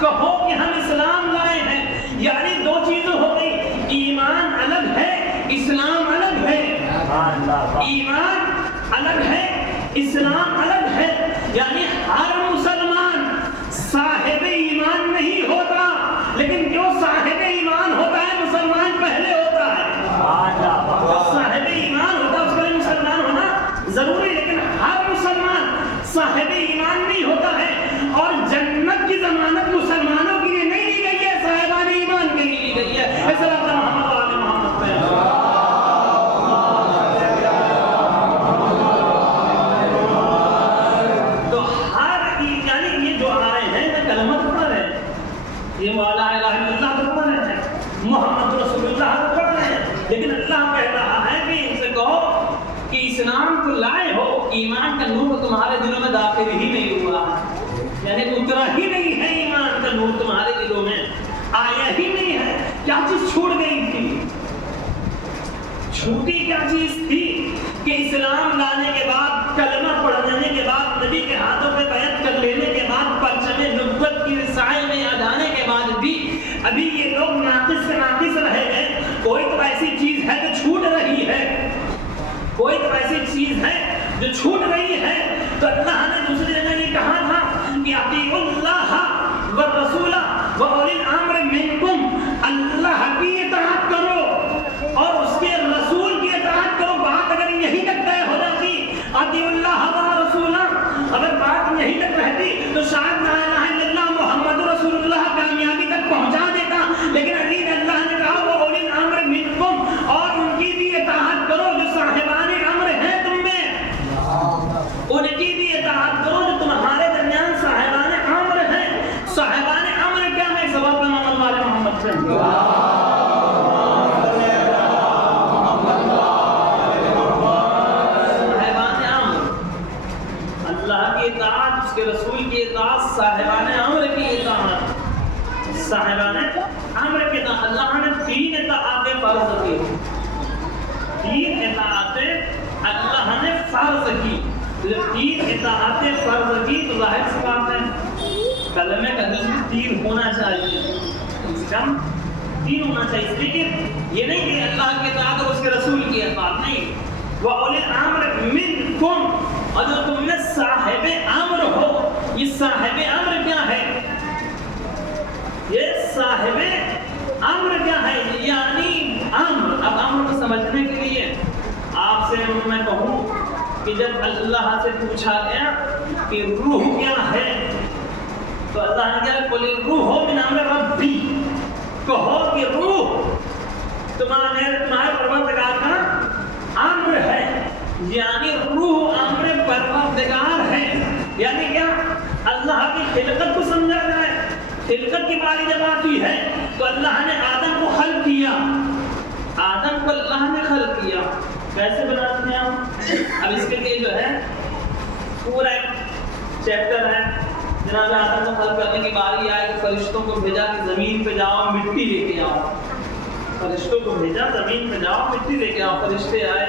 کہو کہ ہم اسلام لائے ہیں اسلام الگ ہے، یعنی ہر مسلمان صاحب ایمان نہیں ہوتا، لیکن جو صاحب ایمان ہوتا ہے مسلمان پہلے ہوتا ہے۔ صاحب ایمان ہوتا ہے اس کے لیے مسلمان ہونا ضروری، لیکن ہر مسلمان صاحب ایمان نہیں ہوتا ہے۔ اور جنت کی ضمانت مسلمانوں کے لیے نہیں لی گئی ہے، صاحبان ایمان کے لیے لی گئی ہے۔ ایسا لفظ محمد وآل محمد پہ تو ہر یعنی یہ جو آ رہے ہیں کلمہ پڑھ رہے ہیں، یہ لا الہ الا اللہ کو پڑھ رہے ہیں، محمد رسول اللہ کو پڑھ رہے ہیں، لیکن اللہ کہہ رہا ہے کہ ان سے کہو کہ اسلام کو لائے ہو، ایمان کا نور تمہارے دلوں میں داخل ہی نہیں ہوا، یعنی اترا ہی نہیں ہے ایمان کا نور تمہارے دلوں میں، آیا ہی نہیں ہے۔ کیا چیز چھوڑ گئی تھی؟ چھوٹی کیا چیز تھی کہ اسلام لانے کے بعد، کلمہ پڑھ لینے کے بعد، نبی کے ہاتھوں پہ بیعت کر لینے کے بعد، پرچم نبوت کی سائے میں آ جانے کے بعد بھی ابھی یہ لوگ ناقص سے ناقص رہ گئے۔ کوئی تو ایسی چیز ہے جو چھوٹ رہی ہے، کوئی تو ایسی چیز ہے جو چھوٹ رہی ہے۔ تو اللہ نے دوسری جگہ یہ کہا تھا کہ اطیعوا اللہ والرسول واولی الامر منکم، اللہ کی اطاعت کرو اور اس کے رسول کی اطاعت کرو۔ بات اگر یہی تک طے ہو جاتی، اطیعوا اللہ والرسول، اگر بات یہی تک رہتی تو شاید لا الہ الا اللہ محمد رسول اللہ کامیابی تک پہنچا دیتا، لیکن عزیز اللہ نے کہا واولی الامر منکم، اور ان کی بھی اطاعت کرو جو صاحبان امر ہیں تم میں، ان کی بھی اطاعت کرو جو تمہارے درمیان صاحبان امر ہیں۔ صاحبان امر کیا ہے؟ سبب محمد والے محمد سے صاحبان امر، اللہ کی اطاعت، اس کے رسول کی اطاعت، صاحبان امر کی اطاعت، صاحبان امر کی اطاعت۔ اللہ نے تین اطاعتیں فرض کی، تین اطاعتیں اللہ نے فرض کی۔ جب تین اطاعتیں فرض کی تو ظاہر سی بات ہے کلمے کا جزو تین ہونا چاہیے، کم سے کم تین ہونا چاہیے، لیکن یہ نہیں کہ اللہ کی اطاعت اور اس کے رسول کی اطاعت نہیں۔ وَأُولِي الْأَمْرِ مِنْكُمْ، اور جو تم میں صاحب امر ہو۔ یہ صاحب امر کیا ہے؟ یہ صاحب امر کیا ہے؟ یعنی امر، اب امر کو سمجھنے کے لیے آپ سے میں کہوں کہ جب اللہ سے پوچھا گیا کہ روح کیا ہے تو اللہ نے کہا قُلِ الرُّوحُ مِنْ أَمْرِ رَبِّي، کہو کہ روح تمہارے پروردگار کا امر ہے، یعنی روح امر پروردگار ہے۔ یعنی کیا؟ اللہ کی خلقت کو سمجھا جائے۔ خلقت کی باری جب آتی ہے تو اللہ نے آدم کو خلق کیا، آدم کو اللہ نے خلق کیا۔ کیسے بناتے ہیں ہم؟ اب اس کے لیے جو ہے پورا ایک چیپٹر ہے۔ جناب آدم کو خلق کرنے کی باری آئے تو فرشتوں کو بھیجا کہ زمین پہ جاؤ مٹی لے کے آؤ، فرشتوں کو بھیجا زمین پہ جاؤ مٹی لے کے آؤ۔ فرشتے آئے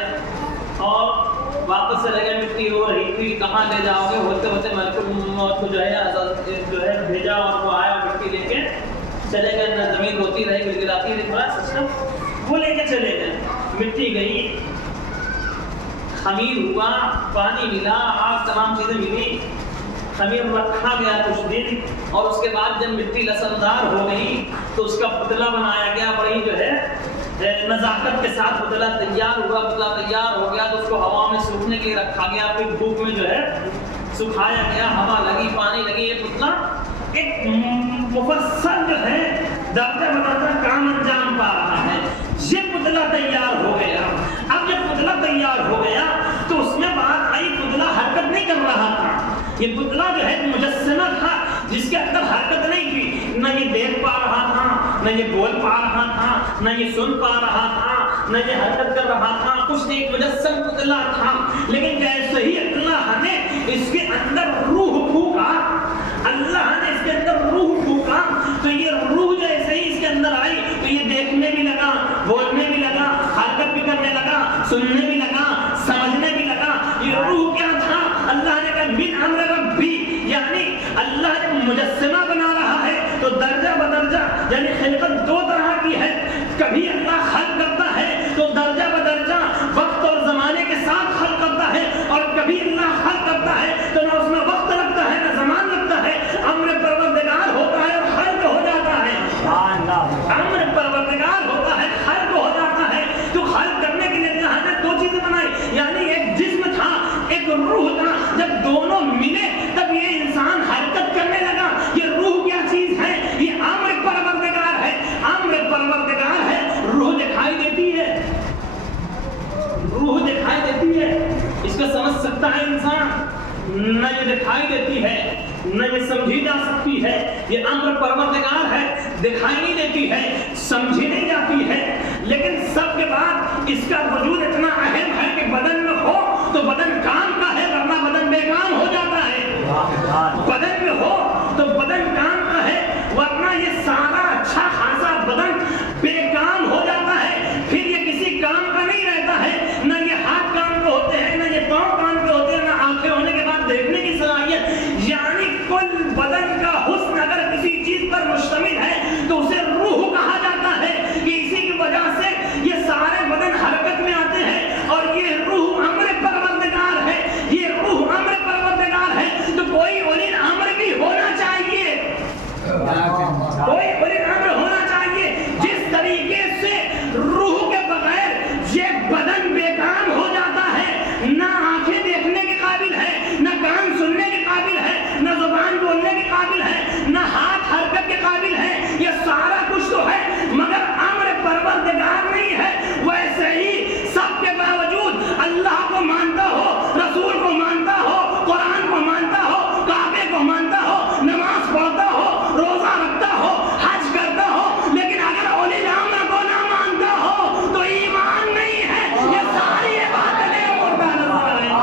اور واپس چلے گئے، مٹی ہو رہی تھی، کہاں لے جاؤ گے؟ ہوتے ہوتے ملک الموت کو جو ہے بھیجا اور وہ آیا مٹی لے کے چلے گئے۔ نہ زمین روتی رہی گڑگڑاتی رہی، بڑا سسٹم، وہ لے کے چلے گئے۔ مٹی گئی، خمیر ہوا، پانی ملا، آگ، تمام چیزیں ملی، خمیر رکھا گیا کچھ دن، اور اس کے بعد جب مٹی لسندار ہو گئی تو اس کا پتلا بنایا گیا، بڑی جو ہے نزاکت کے ساتھ پتلا تیار ہوا۔ پتلا تیار ہو گیا تو اس کو ہوا میں سوکھنے کے لیے رکھا گیا، پھر دھوپ میں جو ہے سکھایا گیا، ہوا لگی، پانی لگی، یہ پتلا ایک مفصل جو ہے درجہ بدرجہ کام انجام پا رہا ہے۔ یہ پتلا تیار ہو گیا۔ اب جب پتلا تیار ہو گیا تو اس میں بات آئی، پتلا حرکت نہیں کر رہا تھا۔ یہ پتلا جو ہے مجسمہ تھا جس کے اندر حرکت نہیں تھی، نہ یہ دیکھ پا رہا تھا، نہ یہ بول پا رہا تھا، نہ یہ سن پا رہا تھا، نہ یہ حرکت کر رہا تھا، کچھ نہیں، ایک مجسم پتلا تھا۔ لیکن جیسے ہی اللہ نے اس کے اندر روح پھونکا، اللہ نے اس کے اندر روح پھونکا تو یہ روح جیسے ہی اس کے اندر آئی تو یہ دیکھنے بھی لگا، بولنے بھی لگا، حرکت بھی کرنے لگا، سننے بھی لگا، سمجھنے بھی لگا۔ یہ روح کیا تھا؟ اللہ نے کہا من امر ربی، یعنی اللہ جب مجسمہ بنا رہا ہے تو درجہ بدرجہ، یعنی خلقت دو طرح کی ہے۔ کبھی اللہ خلق کرتا ہے تو درجہ بدرجہ وقت اور زمانے کے ساتھ خلق کرتا ہے، اور کبھی اللہ خلق امر پروردگار ہوتا ہے، خلق ہو جاتا ہے. تو خلق کرنے کے لیے اللہ نے دو چیزیں بنائی، یعنی ایک جسم تھا ایک روح تھا. جب دونوں ملے تب یہ انسان حرکت کرنے لگا. یہ روح کیا چیز ہے؟ یہ امر پروردگار ہے. امر پروردگار ہے. روح دکھائی دیتی ہے، روح دکھائی دیتی ہے. اس کو سمجھ سکتا ہے انسان؟ نہ یہ دکھائی دیتی ہے نہ یہ سمجھی جا سکتی ہے. یہ امر پروردگار ہے، دکھائی نہیں دیتی ہے، سمجھی نہیں جاتی ہے. لیکن سب کے بعد اس کا وجود اتنا اہم ہے کہ بدن میں ہو تو بدن کام کا ہے، ورنہ بدن بے کام ہو جاتا ہے. بدن میں ہو تو بدن کام کا ہے، ورنہ یہ سارا اچھا خاصا بدن بے کام ہو جاتا ہے. پھر یہ کسی کام کا نہیں رہتا ہے. نہ یہ ہاتھ کام کے ہوتے ہیں، نہ یہ پاؤں کام کے ہوتے ہیں، نہ آنکھیں ہونے کے بعد دیکھنے کی صلاحیت. یعنی کل بدن کا حسن اگر کسی چیز پر مشتمل ہے تو اسے روح کہا جاتا ہے. کہ اسی کی وجہ سے یہ سارے بدن حرکت میں آتے ہیں. اور یہ روح امر پروردگار ہے، یہ روح امر پروردگار ہے. تو کوئی اولی الامر بھی ہونا چاہیے، کوئی اولی الامر ہونا چاہیے. جس طریقے سے روح کے بغیر یہ بدن بے کام ہو جاتا ہے، نہ آنکھیں دیکھنے کے قابل ہے، نہ کان سننے کے قابل ہے، نہ زبان بولنے کے قابل ہے، نہ ہاتھ حرکت کے قابل ہے. یہ سارا کچھ تو ہے مگر امر پروردگار نہیں ہے. ویسے ہی سب کے باوجود اللہ کو مانتا ہو، رسول کو مانتا ہو، قرآن کو مانتا ہو، کعبے کو مانتا ہو، نماز پڑھتا ہو، روزہ رکھتا ہو، حج کرتا ہو، لیکن اگر اولی الامر کو نہ مانتا ہو تو ایمان نہیں ہے. یہ ساری عبادتیں مردہ نظر آئیں گی.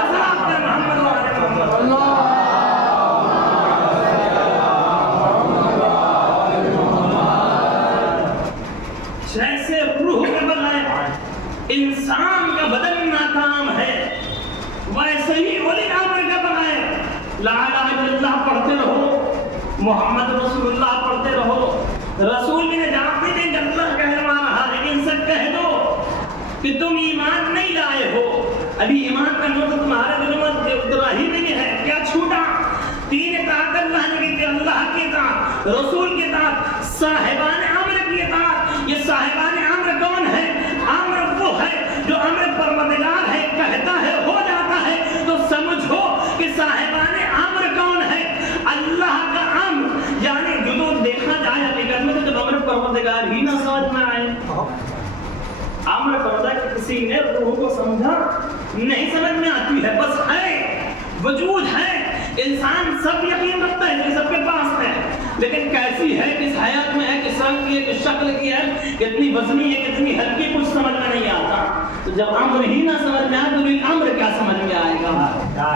اسلام کا محمد جیسے روح کے بغیر انسان کا بدن ناکام ہے، ویسے ہی اولی الامر کے بغیر لا الہ الا اللہ پڑھتے رہو، محمد رسول اللہ پڑھتے رہو. رسول بھی نجات نہیں دیں گے، اللہ کہلوا رہا ہے. ان سے کہہ دو کہ تم ایمان نہیں لائے ہو، ابھی ایمان کا نور تمہارے دلوں میں اترا ہی نہیں ہے. کیا چھوٹا؟ تین اطاعت اللہ نے کی تھی، اللہ کی اطاعت، رسول کی اطاعت، صاحبان امر کی اطاعت. یہ صاحبان امر کون ہے؟ امر وہ ہے جو امر پروردگار ہے، کہتا ہے ہو جاتا ہے. تو سمجھو کہ صاحبان امر کون ہے؟ اللہ کا امر. یعنی جو دیکھا جائے حقیقت میں تو جب امر پروردگار ہی نہ سمجھ میں آئے، امر پروردگار کسی نے روح کو سمجھا نہیں، سمجھ میں آتی ہے. بس ہے، وجود ہے، انسان سب یقین رکھتا ہے کہ سب کے پاس ہے، لیکن کیسی ہے، کس حیات میں ہے، کس رنگ کی ہے، کس شکل کی ہے، کتنی وزنی ہے، کتنی ہلکی، کچھ سمجھ میں نہیں آتا. تو جب امر ہی نہ سمجھ میں آئے تو امر کیا سمجھ میں آئے گا؟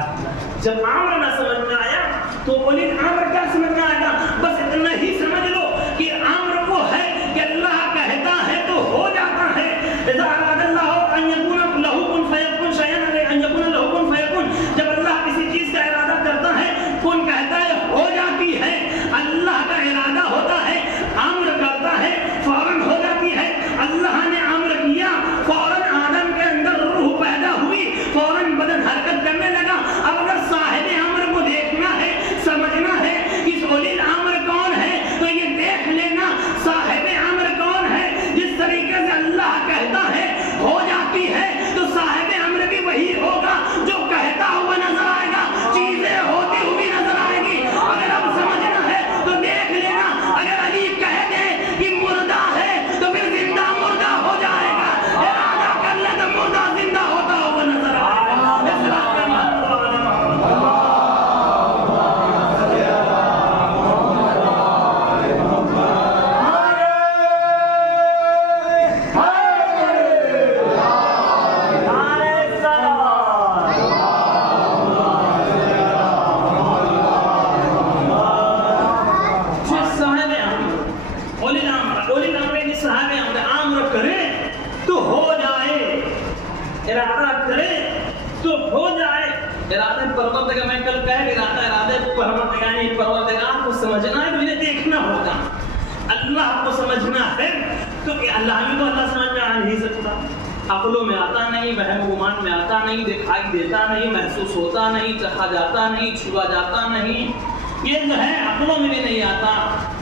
جب امر نہ سمجھ میں آیا تو اولی امر کیا سمجھ میں آئے گا؟ بس اتنا ہی سمجھ لو کہ امر وہ ہے کہ اللہ کہتا ہے تو ہو جاتا ہے. اذا اراد اللہ ان یکون لہ کن فیکن شیئا ان یکون لہ کن فیکن. جب اللہ کسی چیز کا ارادہ کرتا ہے، کن کہتا ہے ہو جاتی ہے. اللہ کا ارادہ ہوتا ہے، امر کرتا ہے، فوراً ہو جاتی ہے. اللہ نے امر کیا، فوراً آدم کے اندر روح پیدا ہوئی، فوراً بدن حرکت کرنے لگا. اب اگر صاحب امر کو دیکھنا ہے، سمجھنا ہے کہ اولی الامر کون ہے، تو یہ دیکھ لینا صاحب امر کون ہے. جس طریقے سے اللہ کہتا ہے ہو جاتی ہے، تو صاحب امر بھی وہی ہوگا جو کہتا ہوا نظر آئے گا، چیزیں ہوتی ہوئی نظر آئے گی. اگر اب سمجھنا ہے تو دیکھ لینا، اگر علی کہہ دے کہ مردہ ہے تو پھر زندہ مردہ ہو جائے گا. ارادہ کر لے تو مردہ زندہ ہوتا ہوا نظر آئے گا. اسلام کا محمد پروردگار کو سمجھنا ہے تو انہیں دیکھنا ہوگا. اللہ کو سمجھنا ہے تو اللہ ہی تو اللہ سمجھ میں آ نہیں سکتا. عقلوں میں آتا نہیں، وہم گمان میں آتا نہیں، دکھائی دیتا نہیں، محسوس ہوتا نہیں، چکھا جاتا نہیں، چھوا جاتا نہیں. یہ جو ہے عقلوں میں بھی نہیں آتا،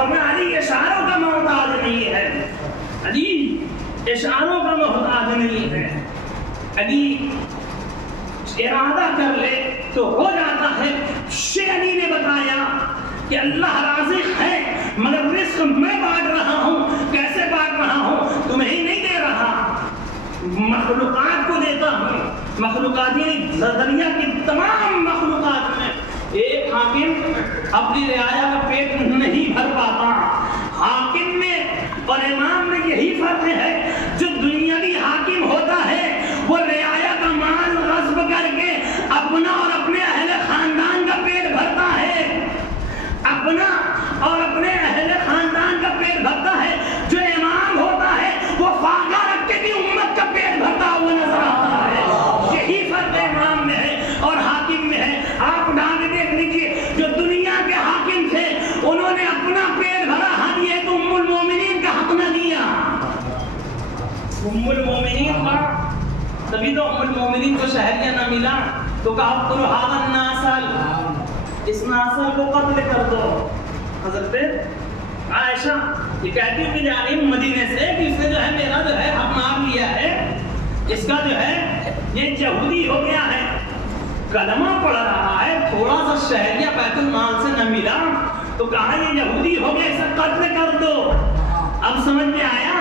ورنہ علی اشاروں کا محتاج نہیں ہے، علی اشاروں کا محتاج نہیں ہے، علی ارادہ کر لے تو ہو جاتا ہے۔ شیخ علی نے بتایا کہ اللہ رازق ہے مگر رزق میں بانٹ رہا ہوں، کیسے بانٹ رہا ہوں؟ تمہیں ہی نہیں دے رہا، مخلوقات کو دیتا ہوں، مخلوقات یعنی دنیا کی تمام مخلوقات میں۔ ایک حاکم اپنی رعایا کا پیٹ نہیں بھر پاتا، حاکم میں اور امام میں یہی فرق ہے، جو دنیاوی حاکم ہوتا ہے وہ رعایا کا مال غصب کر کے اپنا اور اپنے اہل خاندان کا پیٹ بھرتا ہے، اپنا اور اپنے اہل خاندان کا پیٹ بھرتا ہے۔ جو امام ہوتا ہے وہ فاقہ رکھ کے بھی امت کا پیٹ بھرتا ہوا نظر آتا ہے۔ یہی فرق امام میں ہے اور حاکم میں ہے۔ آپ ڈھانگ دیکھ لیجیے، جو دنیا کے حاکم تھے انہوں نے اپنا پیٹ بھرا، ہم یہ تو ام المومنین کا حق نہ دیا، ام المومنین کا، تبھی تو ام المومنین کو شہریہ نہ ملا، تو کہا قل ھذا الناسل، اس ناسل کو قتل کر دو۔ حضرت عائشہ یہ کہتی کہ جا رہی مدینے سے کہ اس نے جو ہے میرا جو ہے حق مار لیا ہے، اس کا جو ہے یہ یہودی ہو گیا ہے، کلمہ پڑھ رہا ہے، تھوڑا سا شہریہ بیت المال سے نہ ملا تو کہا یہ یہودی ہو گیا، اسے قتل کر دو۔ اب سمجھ میں آیا،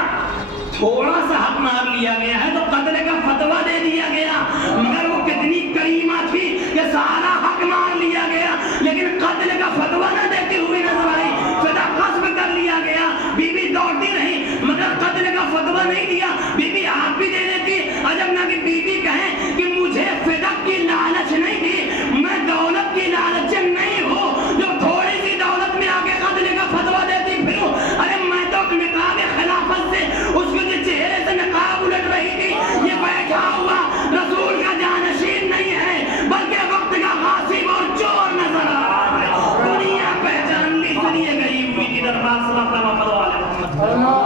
تھوڑا سا حق مار لیا گیا ہے تو قتل کا فتویٰ دے دیا گیا، مگر وہ کتنی کریمہ تھی کہ سارا حق مار لیا گیا لیکن قتل کا فتویٰ نہ دیتی ہوئی نظر آئی، فدا غصب کر لیا گیا۔ بی بی دوڑتی نہیں مگر قتل کا فتویٰ نہیں دیا، بی بی آپ بھی دے دیتی۔ عجب نہ کہ بی بی کہیں کہ مجھے فدا کی لالچ نہیں تھی، میں دولت کی لالچ نہیں ہوں جو تھوڑی سی دولت میں آگے قتل کا فتویٰ دیتی پھروں۔ ارے میں تو نقاب خلافت سے اس کے چہرے سے نقاب الٹ رہی تھی، یہ بیٹھا ہوا رسول کا جانشین نہیں ہے بلکہ وقت کا غاصب اور چور نظر آ رہا ہے۔ دنیا پہچان لی، سنیے گئی ہوئی کی دربار صلی اللہ علیہ وسلم۔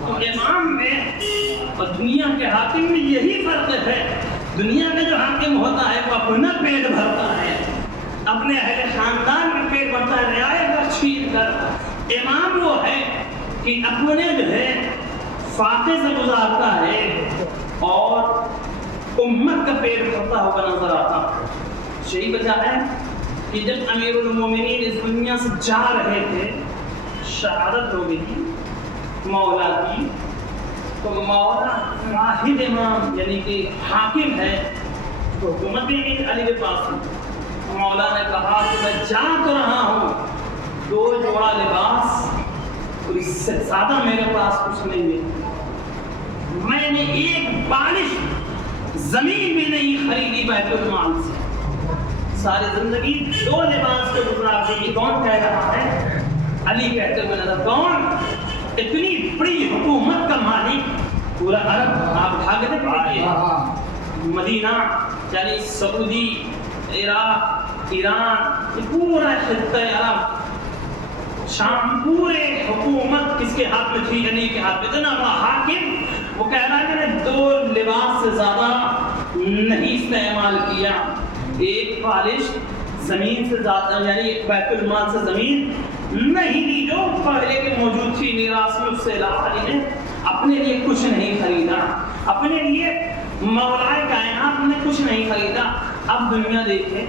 تو امام میں اور دنیا کے حاکم میں یہی فرق ہے، دنیا میں جو حاکم ہوتا ہے وہ اپنا پیٹ بھرتا ہے، اپنے اہل خاندان میں پیٹ بھرتا ہے رعایا کا چھین کر۔ امام وہ ہے کہ اپنے جو ہے فاقے سے گزارتا ہے اور امت کا پیٹ بھرتا ہوا نظر آتا۔ یہی وجہ ہے کہ جب امیر المومنین اس دنیا سے جا رہے تھے، شہادت ہو گئی مولا کی، تو مولا واحد امام یعنی کہ حاکم ہے، تو حکومت بھی علی کے پاس ہے۔ مولا نے کہا کہ میں جا تو رہا ہوں، 2 جوڑا لباس، اور اس سے زیادہ میرے پاس کچھ نہیں ہے، میں نے ایک بالش زمین بھی نہیں خریدی بیت المال سے، ساری زندگی 2 لباس کے گزار دی۔ کون کہہ رہا ہے؟ علی کہتے ہوئے نظر، کون؟ اتنی بڑی حکومت کا مالک، پورا عرب آپ اٹھا کے دیکھ لیجیے، مدینہ یعنی سعودی، عراق، ایران، یہ پورا خطہ عرب، شام، پورے حکومت کس کے ہاتھ میں تھی؟ علی کے ہاتھ میں۔ اتنا بڑا حاکم، وہ کہہ رہا ہے کہ میں 2 لباس سے زیادہ نہیں استعمال کیا، ایک پالش زمین سے زیادہ یعنی بیت المال سے زمین نہیں لی جو پہلے کے موجود تھی میراث میں، اس سے علاوہ علی نے اپنے لیے کچھ نہیں خریدا، اپنے لیے مولائے کائنات نے کچھ نہیں خریدا۔ اب دنیا دیکھے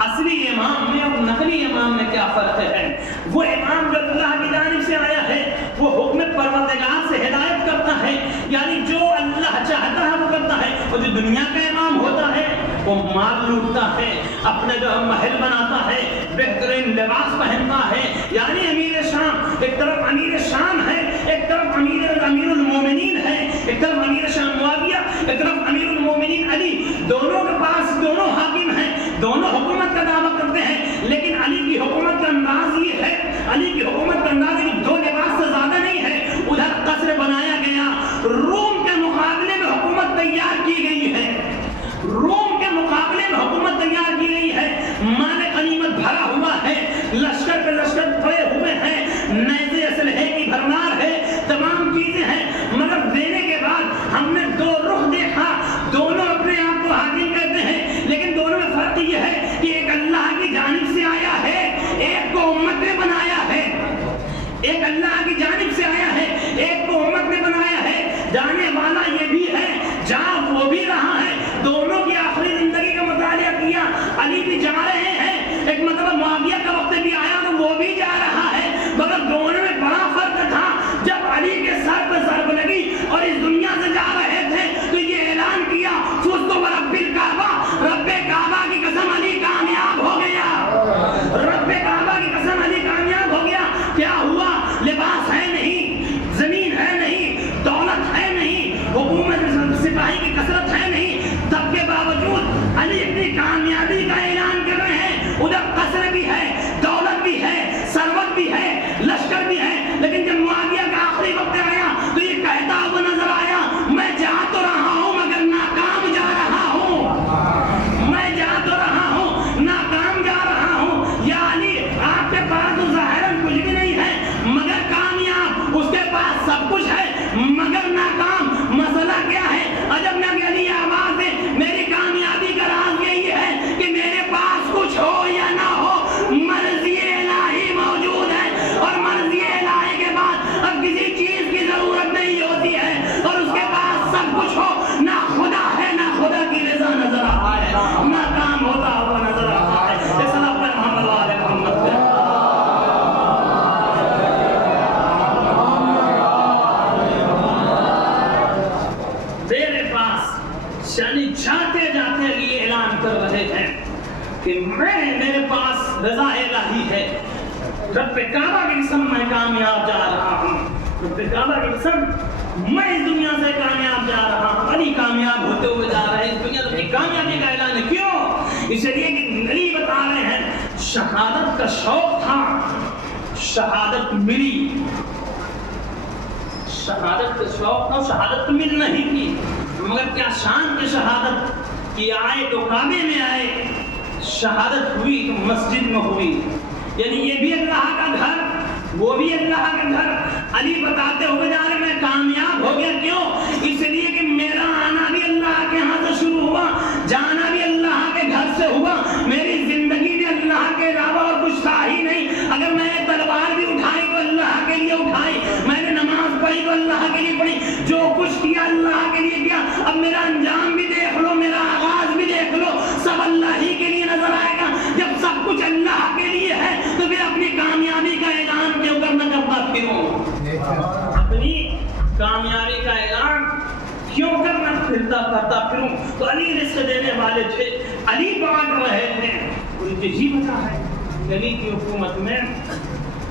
اصلی امام میں اور نقلی امام میں کیا فرق ہے۔ وہ امام جو اللہ کی جانب سے آیا ہے وہ حکم پروردگار سے ہدایت کرتا ہے، یعنی جو اللہ چاہتا ہے وہ کرتا ہے، اور جو دنیا کا امام ہوتا ہے وہ مال لوٹتا ہے، اپنے جو محل بناتا ہے، بہترین لباس پہنتا ہے، یعنی امیر شام، ایک طرف امیر شام ہے، ایک طرف امیر المومنین ہے، ایک طرف امیر شام معاویہ، ایک طرف امیر المومنین علی، دونوں کے پاس دونوں حاکم ہیں، دونوں حکومت کا دعویٰ کرتے ہیں، لیکن علی کی حکومت کا انداز یہ ہے، علی کی حکومت کا انداز یہ 2 لباس سے زیادہ نہیں ہے۔ ادھر قصر بنایا گیا، روم کے مقابلے میں حکومت تیار کی گئی ہے، روم کے مقابلے میں حکومت تیار کی گئی ہے، مال غنیمت بھرا ہوا ہے، لشکر پہ لشکر پڑے ہوئے ہیں، نیزے اسلحے کی بھرمار ہے، تمام چیزیں ہیں، مگر دینے کے بعد ہم نے 2 رخ دیکھا، دونوں اپنے آپ کو حاکم کہتے ہیں، سپاہی کی کثرت ہے نہیں، تب کے باوجود علی اپنی کامیابی کا اعلان کر رہے ہیں. ادھر قصر بھی ہے، دولت بھی ہے، ثروت بھی ہے، لشکر بھی ہے، لیکن جب معاویہ کا آخری وقت آیا تو یہ کہتا ہوا نظر آیا میں جا تو رہا ہوں مگر ناکام جا رہا ہوں، میں جا تو رہا ہوں ناکام جا رہا ہوں. یا علی آپ کے پاس تو ظاہراً کچھ بھی نہیں ہے مگر کامیاب، اس کے پاس سب کچھ ہے مگر ناکام. مسئلہ کیا ہے؟ عجب نہ کہ علی آواز ہے میری کامیابی کا راز یہی ہے کہ میرے پاس کچھ ہو یا نہ ہو مرضی الہی موجود ہے، اور مرضی الہی کے بعد اب کسی چیز کی ضرورت نہیں ہوتی ہے، اور اس کے پاس سب کچھ ہو نہ خدا ہے نہ خدا کی رضا نظر آتا ہے، نہ کام ہوتا ہوا نظر آتا ہے. اس طرح پر محمد والے محمد پہ میرے پاس یعنی جاتے جاتے یہ اعلان کر رہے ہیں کہ میرے پاس رضا الہی ہے. رب کعبہ کی قسم میں کامیاب جا رہا ہوں، رب کعبہ کی قسم میں اس دنیا سے کامیاب جا رہا ہوں. علی کامیاب ہوتے ہوئے جا رہے ہیں، اس دنیا سے کامیابی کا اعلان ہے. کیوں؟ اس لیے کہ علی بتا رہے ہیں شہادت کا شوق تھا، شہادت ملی. شہادت کا شوق تھا، شہادت تو مل نہیں تھی مگر کیا شان کی شہادت کہ آئے تو کعبے میں آئے، شہادت ہوئی تو مسجد میں ہوئی. یعنی یہ بھی اللہ کا گھر، وہ بھی اللہ کا گھر. علی بتاتے ہوئے جا رہے میں کامیاب ہو گیا. کیوں؟ اس لیے کہ میرا آنا بھی اللہ کے ہاں سے شروع ہوا، جانا بھی اللہ کے گھر سے ہوا، میری زندگی بھی اللہ کے علاوہ اور کچھ تھا ہی نہیں. اگر میں نے تلوار بھی اٹھائی تو اللہ کے لیے اٹھائی، میں نے نماز پڑھی تو اللہ کے لیے پڑھی، جو کچھ کیا اللہ کے لیے کیا. اب میرا انجام بھی دیکھ لو، میرا آغاز بھی دیکھ لو، سب اللہ ہی کے لیے نظر آئے گا. جب سب کچھ اللہ کے لیے ہے تو پھر اپنی کامیابی کا اعلان کیوں کرنا کرتا پھروں؟ اپنی کامیابی کا اعلان کیوں کرنا پھرتا کرتا پھروں؟ تو علی رزق دینے والے تھے، علی بانٹ رہے تھے. اور یہی وجہ ہے علی کی حکومت میں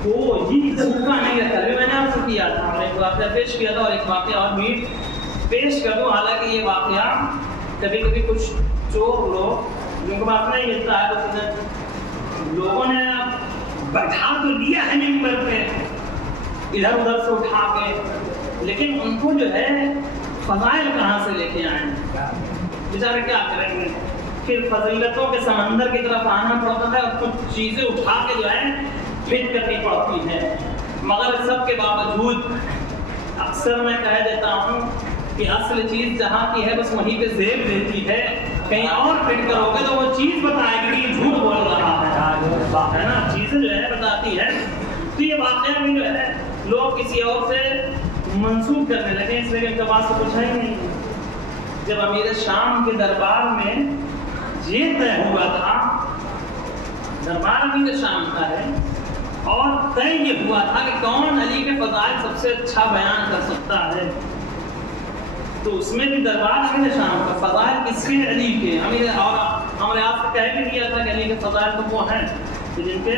کوئی بھوکا نہیں رہتا. ابھی میں نے آپ سے کیا تھا اور ایک واقعہ پیش کیا تھا، اور ایک واقعہ اور بھی پیش کر دوں. حالانکہ یہ واقعہ کبھی کبھی کچھ چور لوگ جن کو بات نہیں ملتا ہے تو لوگوں نے بٹھا تو لیا ہے ممبر پہ ادھر ادھر سے اٹھا کے، لیکن ان کو جو ہے فضائل کہاں سے لے کے آئیں؟ بیچارے کیا کریں گے؟ پھر فضیلتوں کے سمندر کی طرف آنا پڑتا ہے اور کچھ چیزیں اٹھا کے جو ہے فٹ کرنی پڑتی ہے. مگر سب کے باوجود اکثر میں کہہ دیتا ہوں کہ اصل چیز جہاں کی ہے بس وہیں پہ زیب دیتی ہے. کہیں اور فٹ کرو گے تو وہ چیز بتائے گی کہ یہ جھوٹ بول رہا ہے نا، چیزیں جو ہے بتاتی ہے. تو یہ واقعہ بھی جو ہے لوگ کسی اور سے منسوخ کرنے لگے، اس لیے کہ بات سے پوچھا ہی نہیں. جب امیر شام کے دربار میں یہ طے ہوا تھا، دربار امیر شام کا ہے، اور طے یہ ہوا تھا کہ کون علی کے فضائل سب سے اچھا بیان کر سکتا ہے، تو اس میں بھی دربار امیر شام کا فضائل کس کے؟ علی کے. امیر اور ہم نے آپ سے کہہ بھی دیا تھا کہ علی کے فضائل تو وہ ہیں جن کے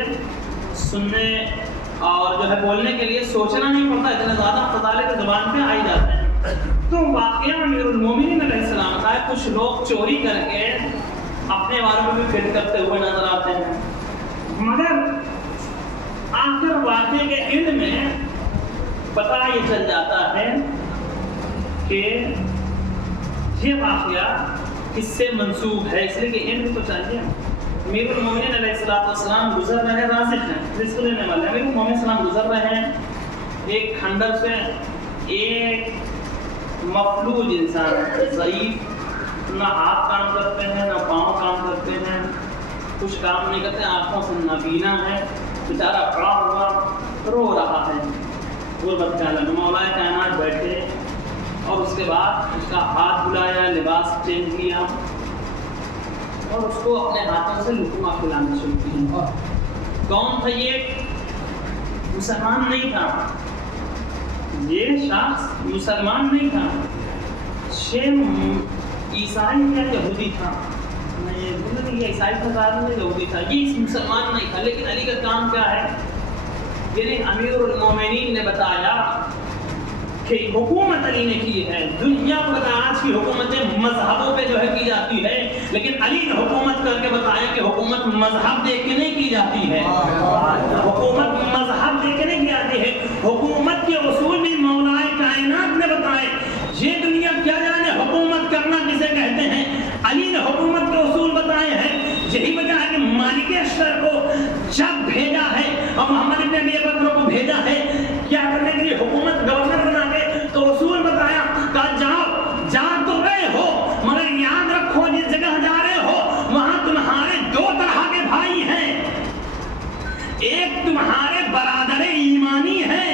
سننے اور جو ہے بولنے کے لیے سوچنا نہیں پڑتا، اتنے زیادہ فضائل کے زبان پہ آئی جاتے ہیں. تو واقعہ امیر المومنین علیہ السلام کا ہے، کچھ لوگ چوری کر کے اپنے والوں کو بھی فٹ کرتے ہوئے نظر آتے ہیں. مگر آخر واقعے کے علم میں پتہ یہ چل جاتا ہے کہ یہ واقعہ کس سے منسوب ہے، اس لیے کہ علم تو چاہیے. امیر المومنین علیہ السلام گزر رہے ہیں، رازق ہیں، رزق دینے والے. امیر المومنین السلام گزر رہے ہیں ایک کھنڈر سے. ایک مفلوج انسان ہے، ضعیف، نہ ہاتھ کام کرتے ہیں نہ پاؤں کام کرتے ہیں، کچھ کام نہیں کرتے، آنکھوں سے نابینا ہے، بیچارہ کھڑا ہوا رو رہا ہے. غربت کا عالم. مولا کائنات بیٹھے اور اس کے بعد اس کا ہاتھ بلایا، لباس چینج کیا اور اس کو اپنے ہاتھوں سے لقمہ کھلانا شروع کیا. کون تھا یہ؟ مسلمان نہیں تھا. یہ شخص مسلمان نہیں تھا، عیسائی یا یہودی تھا. یہ عیسائی تھا، یہودی تھا. یہ مسلمان نہیں تھا. لیکن علی کا کام کیا ہے؟ یعنی امیر المومنین نے بتایا کہ حکومت علی نے کی ہے. دنیا کو پتا آج کی حکومتیں مذہبوں پہ جو ہے کی جاتی ہے، لیکن علی نے حکومت کر کے بتایا کہ حکومت مذہب دیکھ کے نہیں کی جاتی ہے. حکومت مذہب دیکھ کے نہیں کی جاتی ہے. حکومت کے اصول بھی مولا کائنات نے بتائے. یہ دنیا کیا جانے حکومت کرنا کسے کہتے ہیں، علی نے حکومت کے اصول بتائے ہیں. یہی وجہ ہے کہ مالک اشتر کو جب بھیجا ہے اور محمد ابن ابی بکر کو بھیجا ہے کیا کرنے کے لیے، حکومت گورنر بنا کے، تو اصول بتایا کہا جاؤ، جا تو رہے ہو مگر یاد رکھو جس جگہ جا رہے ہو وہاں تمہارے دو طرح کے بھائی ہیں. ایک تمہارے برادر ایمانی ہے،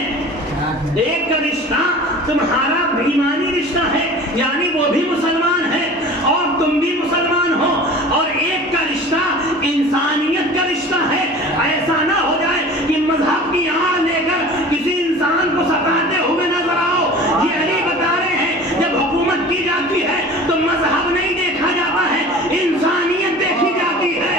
ایک کا رشتہ تمہارا ایمانی رشتہ ہے یعنی وہ بھی مسلمان ہے اور تم بھی مسلمان ہو، اور ایک کا رشتہ انسانیت کا رشتہ ہے. ایسا نہ ہو جائے کہ مذہب کی آڑ لے کر کسی انسان کو ستاتے ہوئے نظر آؤ. یہ علی بتا رہے ہیں جب حکومت کی جاتی ہے تو مذہب نہیں دیکھا جاتا ہے، انسانیت دیکھی جاتی ہے،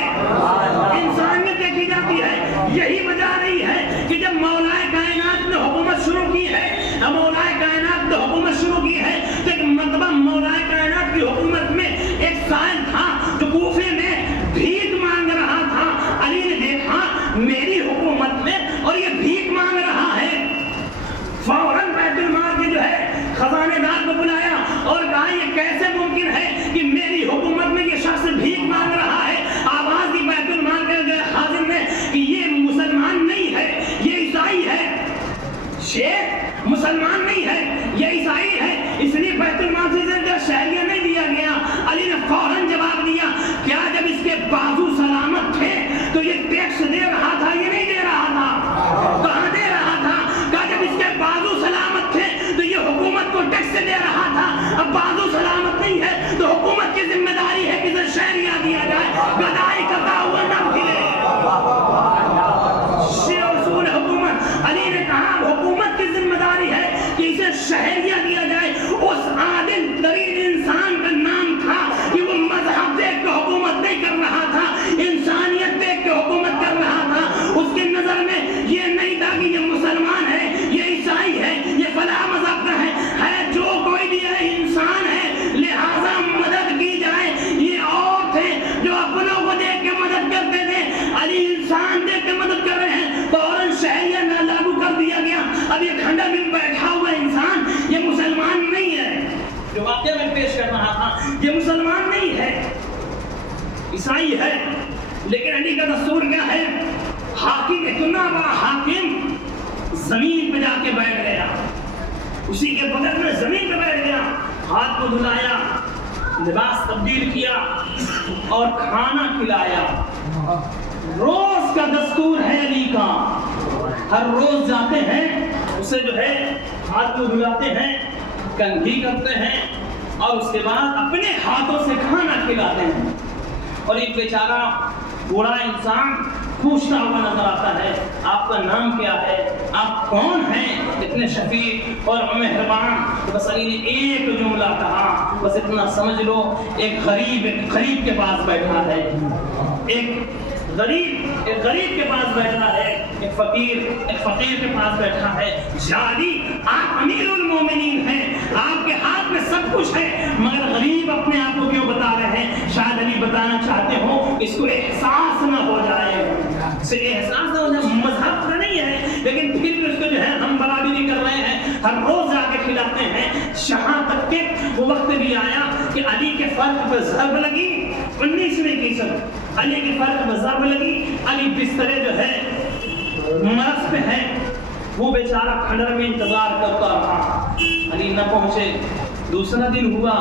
انسانیت دیکھی جاتی ہے. یہی وجہ رہی ہے کہ جب مولا کائنات نے حکومت شروع کی ہے، مولا کائنات نے حکومت شروع کی ہے تو ایک مرتبہ مولا کائنات کی حکومت میں ایک سائل تھا جو کوفے میں بھیک مانگ رہا تھا. علی نے دیکھا میری حکومت میں اور یہ بھیک مانگ رہا ہے، فوراً بیت المال کے جو ہے خزانے دار کو بلایا اور کہا یہ کیسے ممکن ہے کہ میری حکومت میں یہ شخص بھیک مانگ رہا ہے. آواز دی بیت المال کے جو خازن نے کہ یہ مسلمان نہیں ہے، یہ عیسائی ہے. شیخ مسلمان نہیں ہے، یہ عیسائی ہے، اس لیے بیت المال سے شہریہ نہیں دیا گیا. علی نے فوراً جواب دیا کیا جب اس کے بازو سلامت تھے تو یہ ٹیکس دے رہا تھا؟ یہ نہیں دے رہا تھا. کہاں دے رہا تھا؟ کہا جب اس کے بازو سلامت تھے تو یہ حکومت کو ٹیکس دے رہا تھا. اب بازو سلامت نہیں ہے تو حکومت کی ذمہ داری ہے کہ اسے شہریہ دیا جائے، گدائی کرتا ہوا نہ پھرے. اصول حکومت علی نے کہا حکومت کی ذمہ داری ہے کہ اسے شہریہ دیا جائے. اس عادل ترین انسان کا نام تھا کہ وہ مذہب دیکھ کے حکومت نہیں کر رہا تھا، انسانیت دیکھ کے حکومت کر رہا تھا. اس کی نظر میں یہ نہیں تھا کہ یہ مسلمان ہے، یہ عیسائی ہے، یہ فلاں مذہب کا ہے جو کوئی بھی ہے انسان ہے لہذا مدد کی جائے. یہ اور تھے جو اپنوں کو دیکھ کے مدد کرتے تھے، علی انسان دیکھ کے مدد کر رہے ہیں. فوراً شہریہ نہ لاگو کر دیا گیا. اب یہ کھنڈا میں بیٹھا ہوا انسان یہ مسلمان نہیں ہے، جو واقعہ میں پیش کر رہا تھا یہ مسلمان نہیں ہے، عیسائی ہے. لیکن علی کا دستور کیا ہے؟ حاکم اتنا بڑا حاکم زمین پہ جا کے بیٹھ گیا، اسی کے بغل میں زمین پہ بیٹھ گیا، ہاتھ کو دھلایا، لباس تبدیل کیا اور کھانا کھلایا. روز کا دستور ہے علی کا، ہر روز جاتے ہیں اسے جو ہے ہاتھ کو دھلاتے ہیں، کنگھی کرتے ہیں اور اس کے بعد اپنے ہاتھوں سے کھانا کھلاتے ہیں. اور ایک بیچارہ بوڑھا انسان پوچھتا ہوا نظر آتا ہے آپ کا نام کیا ہے، آپ کون ہیں اتنے شفیق اور مہربان. تو بس علی نے ایک جملہ کہا، بس اتنا سمجھ لو ایک غریب کے پاس بیٹھا ہے، ایک غریب کے پاس بیٹھا ہے، ایک فقیر کے پاس بیٹھا ہے. علی آپ امیر المومنین ہیں، آپ کے ہاتھ میں سب کچھ ہے مگر غریب اپنے آپ کو کیوں بتا رہے ہیں؟ شاید علی بتانا چاہتے ہو اس کو احساس نہ ہو جائے، اسے احساس نہ ہو جائے. مذہب کا نہیں ہے لیکن پھر بھی اس کو جو ہے ہم برابری کر رہے ہیں، ہر روز جا کے کھلاتے ہیں. یہاں تک کہ وہ وقت بھی آیا کہ علی کے فرق پہ ضرب لگی. 19ویں کی صدی علی کے فرق پہ ضرب لگی. علی بسترے جو ہے مرض پہ ہے، وہ بیچارہ کھنڈر میں انتظار کرتا رہا، علی نہ پہنچے. دوسرا دن ہوا،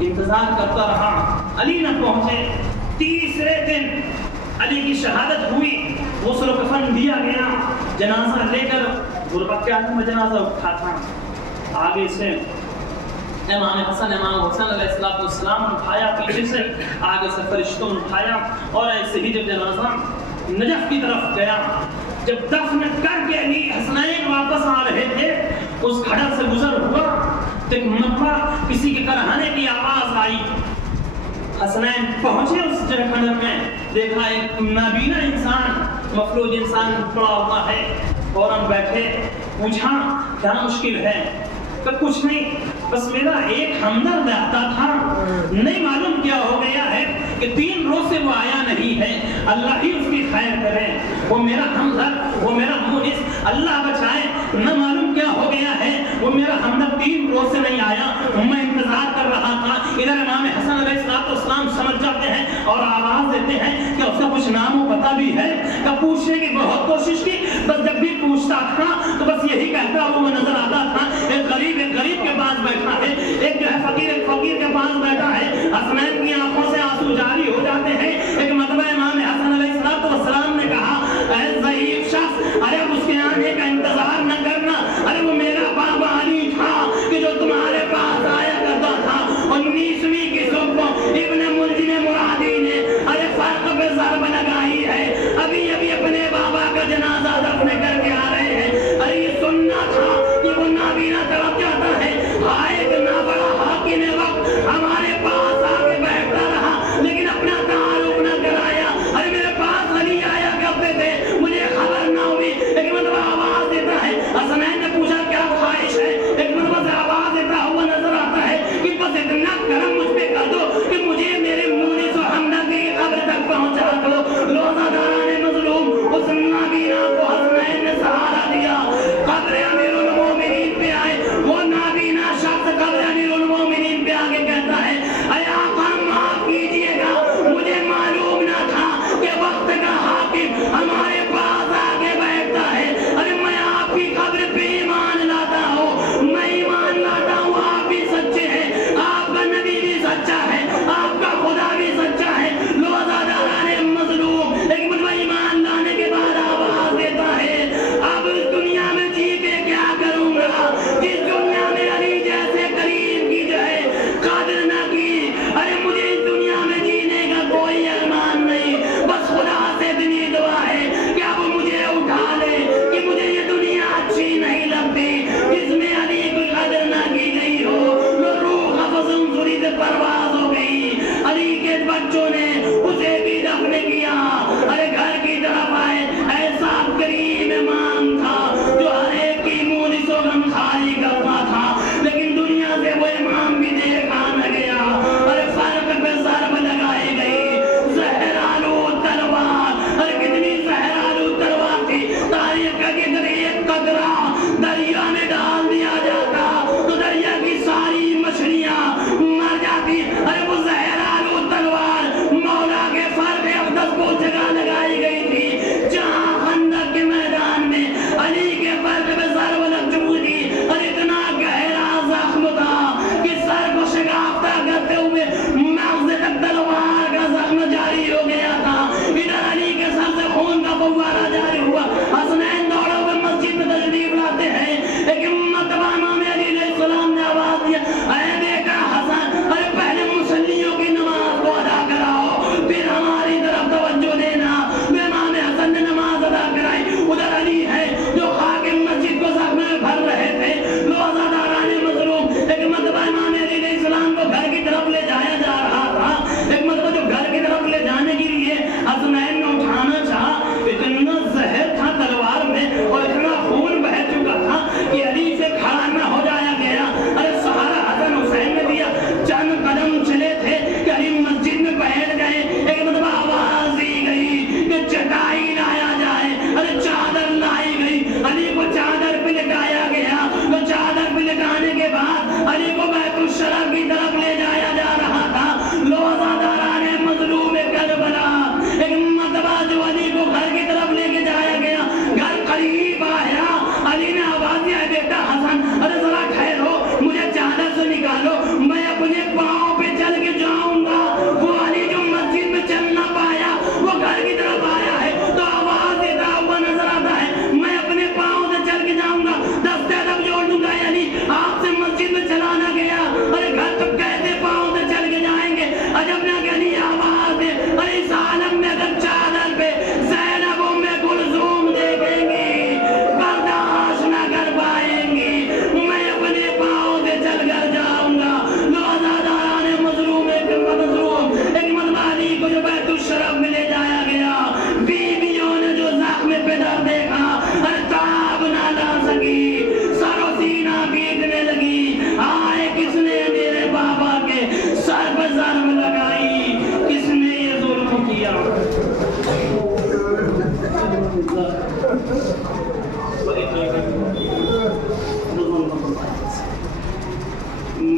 انتظار کرتا رہا، علی نہ پہنچے. تیسرے دن علی کی شہادت ہوئی، غسل و کفن دیا گیا، جنازہ لے کر غربت کے عالم میں جنازہ اٹھا تھا. آگے سے امام حسن امام حسین علیہ السلام اٹھایا، پیچھے سے آگے سے فرشتوں اٹھایا اور ایسے ہی جب جنازہ نجف کی طرف گیا، جب دفن کر کے علی حسنین واپس آ رہے تھے اس کھڑا سے گزر ہوا تو ایک مرتبہ کسی کے کرہانے کی آواز آئی. حسنین پہنچے اس جگہ کھڑر میں، دیکھا ایک نابینا انسان مفلوج انسان پڑا ہوا ہے. فوراً بیٹھے، پوچھا کیا مشکل ہے؟ کہ کچھ نہیں، بس میرا ایک ہمدرد آتا تھا، نہیں معلوم کیا ہو گیا ہے کہ 3 روز سے وہ آیا نہیں ہے، اللہ ہی اس کی خیر کرے، وہ میرا ہمدرد، وہ میرا مونس، اللہ بچائے، نہ معلوم کیا ہو گیا ہے، وہ میرا ہمدرد 3 روز سے نہیں آیا، میں انتظار کر رہا تھا۔ ادھر امام حسن علیہ السلام سمجھ جاتے ہیں اور آواز دیتے ہیں کہ اس کا کچھ نام و پتہ بھی ہے، کہ پوچھنے کی بہت کوشش کی، بس جب بھی پوچھتا تھا تو بس یہی کہتا وہ نظر آتا تھا، ایک غریب کے پاس بیٹھا ہے، ایک جو ہے فقیر کے پاس بیٹھا ہے، حسنین کی آنکھوں سے آنسو جاری ہو جاتے ہیں۔ ایک مرتبہ امام حسن علیہ السلام نے کہا، اے ضعیف شخص، ارے اس کے آنے کا انتظار نہ کرنا، ارے وہ میرا بابا علی تھا کہ جو تمہارے پاس آیا کرتا تھا، 19ویں کی صبح ابن ملجم مرادی نے ارے فرق پہ ضرب لگائی ہے، ابھی اپنے بابا کا جنازہ دفن کر کے آ رہے ہیں، ارے یہ سننا تھا کہ وہ نابینا طرف جاتا ہے، ہائے اتنا بڑا حاکم وقت ہمارے پاس آ کے بیٹھتا رہا لیکن اپنا تعارف نہ کرایا، ارے میرے پاس علی آیا کرتے تھے، مجھے خبر نہ ہوئی، ایک مرتبہ آواز دیتا ہے، حسنین نے پوچھا کیا خواہش ہے، ایک مرتبہ سے آواز دیتا ہوا نظر آتا ہے کہ بس اتنا کرم مجھ پہ کر دو کہ مجھے میرے مونس و ہمدرد کی قبر تک پہنچا دو۔ روزہ داران مظلوم اس نابینا کو حسنین نے سہارا دیا، قبر امیر المومنین پہ آئے، وہ نابینا شخص قبر امیر المومنین پہ آگے کہتا ہے، اے آقا معاف کیجئے گا، مجھے معلوم نہ تھا کہ وقت کا حاکم ہمارے پاس آگے بیٹھتا ہے، ارے میں آپ کی قبر پہ ایمان لاتا ہوں، میں ایمان لاتا ہوں آپ بھی سچے ہیں، آپ کا نبی بھی سچا ہے، آپ کا خدا بھی سچا ہے۔ روزہ داران مظلوم ایک مرتبہ ایمان لانے کے بعد آواز دیتا ہے، اب اس دنیا میں جی کے کیا کروں گا، جس دنیا میں علی جیسے کریم کی جو ہے قدر نہ کی، ارے مجھے اس دنیا میں جینے کا کوئی ارمان نہیں، بس خدا سے اتنی دعا ہے کہ اب مجھے اٹھا لے، کہ مجھے یہ دنیا اچھی نہیں لگتی جس میں علی کی قدر نہ کی گئی ہو۔ روح افزوں سے پرواز ہو گئی، علی کے بچوں نے اسے بھی دفن کیا، ارے گھر کی طرف آئے، ایسا کریم امام تھا جو ہر ایک کی مونس و غمخواری کرتا تھا، لیکن دنیا سے وہ امام بھی دیکھا نہ گیا، ارے فرق پہ ضرب لگائی گئی، زہرآلود تلوار، ارے کتنی زہرآلود تلوار تھی، تاریخ کا کہ ایک قطرہ دریا میں ڈال دیا جاتا تو دریا کی ساری مچھلیاں مر جاتی، ارے وہ زہرآلود تلوار